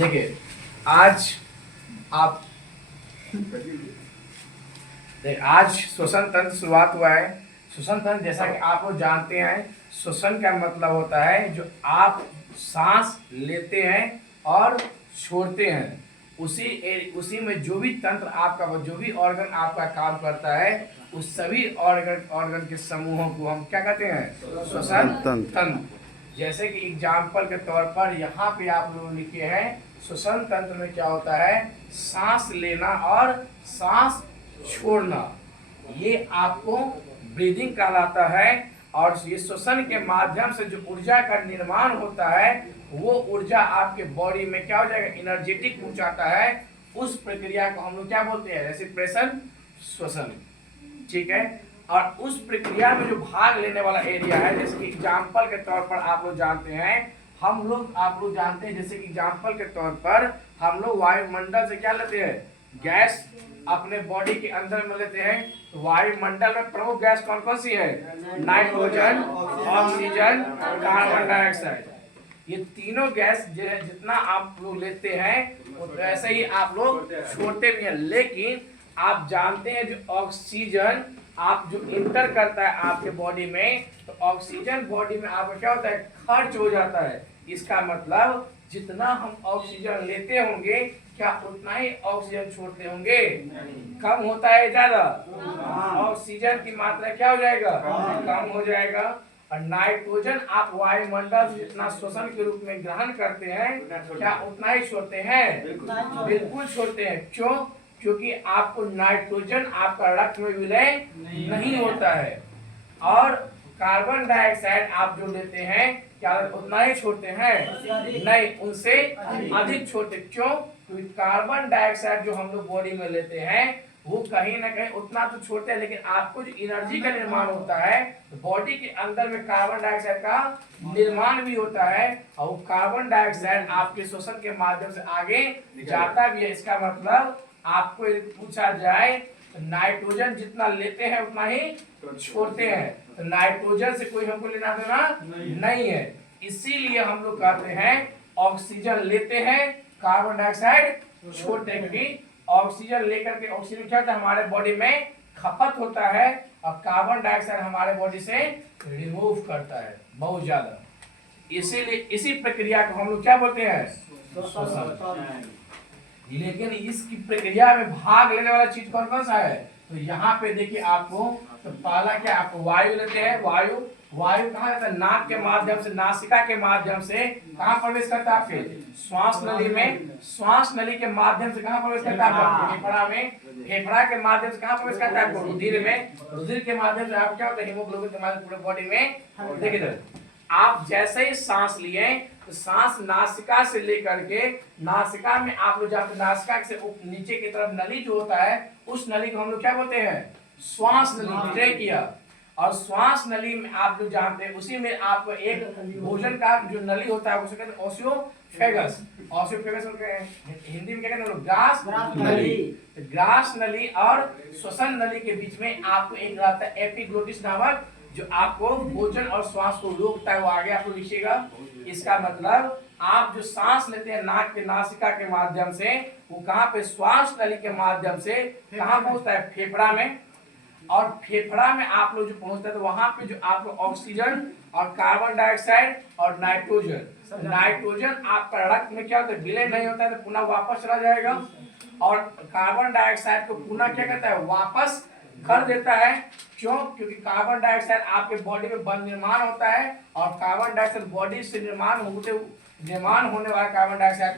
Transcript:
देखिए आज आप आज श्वसन तंत्र शुरुआत हुआ है। श्वसन तंत्र जैसा कि आप लोग जानते हैं, श्वसन का मतलब होता है जो आप सांस लेते हैं और छोड़ते हैं, उसी में जो भी तंत्र आपका, जो भी ऑर्गन आपका काम करता है, उस सभी ऑर्गन के समूहों को हम क्या कहते हैं? श्वसन तंत्र। जैसे कि एग्जाम्पल के तौर पर यहाँ पे आप लोग लिखे हैं, श्वसन तंत्र में क्या होता है? सांस लेना और सांस छोड़ना, ये आपको ब्रीदिंग कहलाता है। और ये श्वसन के माध्यम से जो ऊर्जा का निर्माण होता है, वो ऊर्जा आपके बॉडी में क्या हो जाएगा? एनर्जेटिक पहुंचाता है। उस प्रक्रिया को हम लोग क्या बोलते हैं? रेस्पिरेशन, श्वसन। ठीक है। और उस प्रक्रिया में जो भाग लेने वाला एरिया है, जैसे कि एग्जाम्पल के तौर पर आप लोग जानते हैं, आप लोग जानते हैं, जैसे कि एग्जाम्पल के तौर पर हम लोग वायुमंडल से क्या लेते हैं? गैस अपने बॉडी के अंदर में लेते हैं। तो वायुमंडल में प्रमुख गैस कौन कौन सी है? Nitrogen, oxygen, carbon dioxide. ये तीनों गैस जितना आप लोग लेते हैं वैसे ही आप लोग छोड़ते भी हैं। लेकिन आप जानते हैं जो ऑक्सीजन आप जो इंटर करता है आपके बॉडी में, तो ऑक्सीजन बॉडी में आपका क्या होता है? खर्च हो जाता है। इसका मतलब जितना हम ऑक्सीजन लेते होंगे, क्या उतना ही ऑक्सीजन छोड़ते होंगे? कम होता है ज्यादा? ऑक्सीजन की मात्रा क्या हो जाएगा? कम हो जाएगा। और नाइट्रोजन आप वायुमंडल से जितना श्वसन के रूप में ग्रहण करते हैं, क्या उतना ही छोड़ते हैं? बिल्कुल छोड़ते हैं। क्यों? क्योंकि आपको नाइट्रोजन आपका रक्त में विलय नहीं होता है। और कार्बन डाइऑक्साइड आप जो लेते हैं, क्या उतना ही छोड़ते हैं? नहीं, उनसे अधिक छोड़ते। क्यों? क्योंकि कार्बन डाइऑक्साइड जो हम लोग बॉडी में लेते हैं, वो कहीं ना कहीं उतना तो छोड़ते हैं, लेकिन आपको जो एनर्जी का निर्माण होता है, बॉडी के अंदर में कार्बन डाइऑक्साइड का निर्माण भी होता है। और वो कार्बन डाइऑक्साइड आपके श्वसन के माध्यम से आगे जाता भी है। इसका मतलब आपको पूछा जाए तो नाइट्रोजन जितना लेते हैं उतना ही छोड़ते हैं, तो नाइट्रोजन से कोई हमको लेना देना नहीं है। इसीलिए हम लोग कहते हैं ऑक्सीजन लेते हैं, कार्बन डाइऑक्साइड छोड़ते हैं। क्योंकि ऑक्सीजन लेकर के ऑक्सीजन क्या होता है? हमारे बॉडी में खपत होता है, और कार्बन डाइऑक्साइड हमारे बॉडी से रिमूव करता है बहुत ज्यादा। इसीलिए इसी प्रक्रिया को हम लोग क्या बोलते हैं? श्वसन। लेकिन इसकी प्रक्रिया में भाग लेने वाला चीज कौन कौन सा है? तो यहाँ पे देखिए आपको, तो पहला क्या, आपको वायु लेते हैं। वायु कहाँ जाता है? नाक के माध्यम से, नासिका के माध्यम से कहाँ प्रवेश करता है? आपके श्वास नली में। श्वास नली के माध्यम से कहाँ प्रवेश करता है? आपको फेफड़ा में। फेफड़ा के माध्यम से कहाँ प्रवेश करता है? आपको रुधिर में। रुधिर के माध्यम से आप क्या होता है? हीमोग्लोबिन के माध्यम पूरे बॉडी में। देखिए आप जैसे ही सांस लिए, तो सांस नासिका से लेकर के, नासिका में आप लोग जब नासिका से नीचे की तरफ नली जो होता है, उस नली को हम लोग क्या बोलते हैं? श्वास नली, ट्रेकिया। और श्वास नली में आप लोग जानते हैं, उसी में आपको एक भोजन का जो नली होता है उसे कहते हैं ओसियोफेगस। ओसियोफेगस हिंदी में क्या कहते हैं? ग्रास नली। ग्रास नली और श्वसन नली के बीच में आपको एक रहता है एपिग्लोटिस नामक, जो आपको भोजन और श्वास को रोकता है। वो आगे आपको लिखिएगा। इसका मतलब आप जो सांस लेते हैं नाक के, नासिका के माध्यम से, वो कहाँ पे? श्वास नली के माध्यम से कहाँ पहुंचता है? फेफड़ा में। और फेफड़ा में आप लोग जो पहुंचता है, तो वहां पे जो आपको ऑक्सीजन और कार्बन डाइऑक्साइड और नाइट्रोजन आपका रक्त में क्या होता है? विलय नहीं होता है, तो पुनः वापस चला जाएगा। और कार्बन डाइऑक्साइड को पुनः क्या कहता है? वापस कर देता है। क्यों? क्योंकि कार्बन डाइऑक्साइड आपके बॉडी में बंद निर्माण होता है, और कार्बन डाइऑक्साइड बॉडी से निर्माण होने वाला कार्बन डाइऑक्साइड